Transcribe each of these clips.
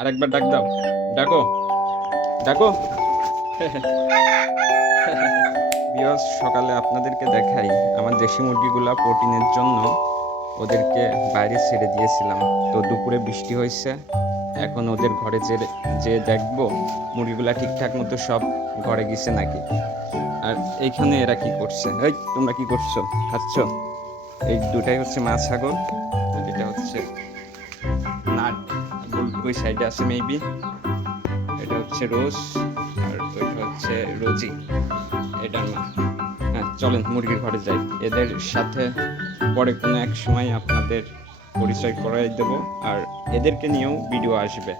আরেকবার ডাক দাও, ডাকো, ডাকো। ভিউয়ার্স, সকালে আপনাদেরকে দেখাই আমার দেশি মুরগিগুলা প্রোটিনের জন্য ওদেরকে বাইরে ছেড়ে দিয়েছিলাম। তো দুপুরে বৃষ্টি হয়েছে, এখন ওদের ঘরে যে দেখবো মুরগিগুলা ঠিকঠাক মতো সব ঘরে গেছে নাকি। আর এইখানে এরা কি করছে? এই তোমরা কি করছো? খাচ্ছ? এই দুটাই হচ্ছে মা ছাগল, আর এটা হচ্ছে নাট। ওই সাইডে আছে মেবি, এটা হচ্ছে রোজ, আর ওইটা হচ্ছে রোজি, এটার মা। হ্যাঁ, চলেন মুরগির ঘরে যাই। এদের সাথে পরে কোনো এক সময় আপনাদের পরিচয় করাই দেব, আর এদেরকে নিয়েও ভিডিও আসবে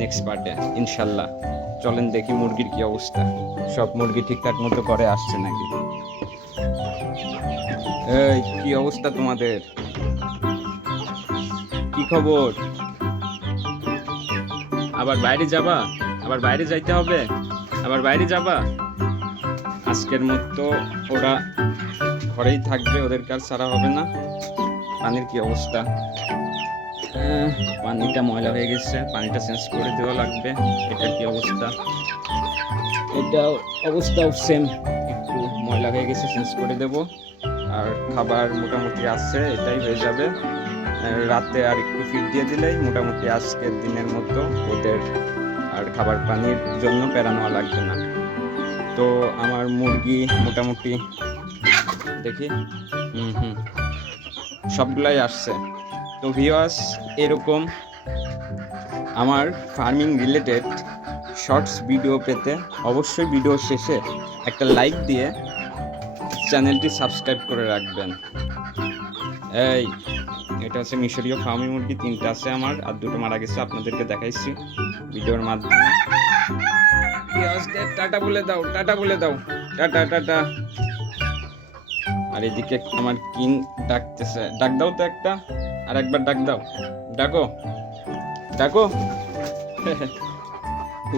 নেক্সট পার্টে ইনশাল্লাহ। চলেন দেখি মুরগির কি অবস্থা, সব মুরগি ঠিকঠাক মতো করে আসছে নাকি। এই কি অবস্থা তোমাদের? কি খবর? আবার বাইরে যাবা? আবার বাইরে যাইতে হবে? আবার বাইরে যাবা? আজকের মতো ওরা ঘরেই থাকবে, ওদের কাজ ছাড়া হবে না। পানির কি অবস্থা? পানিটা ময়লা হয়ে গেছে, পানিটা চেঞ্জ করে দেওয়া লাগবে। এটা কি অবস্থা? এটা অবস্থাও সেম, একটু ময়লা হয়ে গেছে, চেঞ্জ করে দেব। আর খাবার মোটামুটি আসছে, এটাই হয়ে যাবে। রাতে আর একটু ফিড দিয়ে দিলেই মোটামুটি আজকের দিনের মতো ওদের আর খাবার পানির জন্য প্যারা নেওয়া লাগবে না। তো আমার মুরগি মোটামুটি দেখি সবগুলাই আসছে। তো ভিউয়ার্স, এরকম আমার ফার্মিং রিলেটেড শর্টস ভিডিও পেতে অবশ্যই ভিডিও শেষে একটা লাইক দিয়ে চ্যানেলটি সাবস্ক্রাইব করে রাখবেন। এই এটা হচ্ছে মিশরীয় ফার্মি মুরগি, 3টা আছে আমার, আর 2টো মারা গেছে, আপনাদেরকে দেখাইছি ভিডিওর মাধ্যমে। টাটা বলে দাও, টাটা বলে দাও, টাটা টাটা। আর এদিকে আমার কিং ডাকতেছে, ডাক দাও তো একটা, আর একবার ডাক দাও, ডাকো, ডাকো।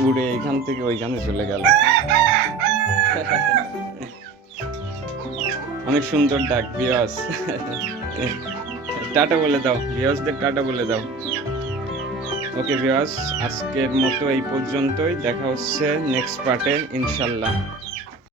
উড়ে এখান থেকে ওইখানে চলে গেল। অনেক সুন্দর ডাক ভিউয়ার্স। টাটা বলে দাও ভিউয়ার্সদের, টাটা বলে দাও। ওকে ভিউয়ার্স, আজকের মতো এই পর্যন্তই, দেখা হচ্ছে নেক্সট পার্টে ইনশাল্লাহ।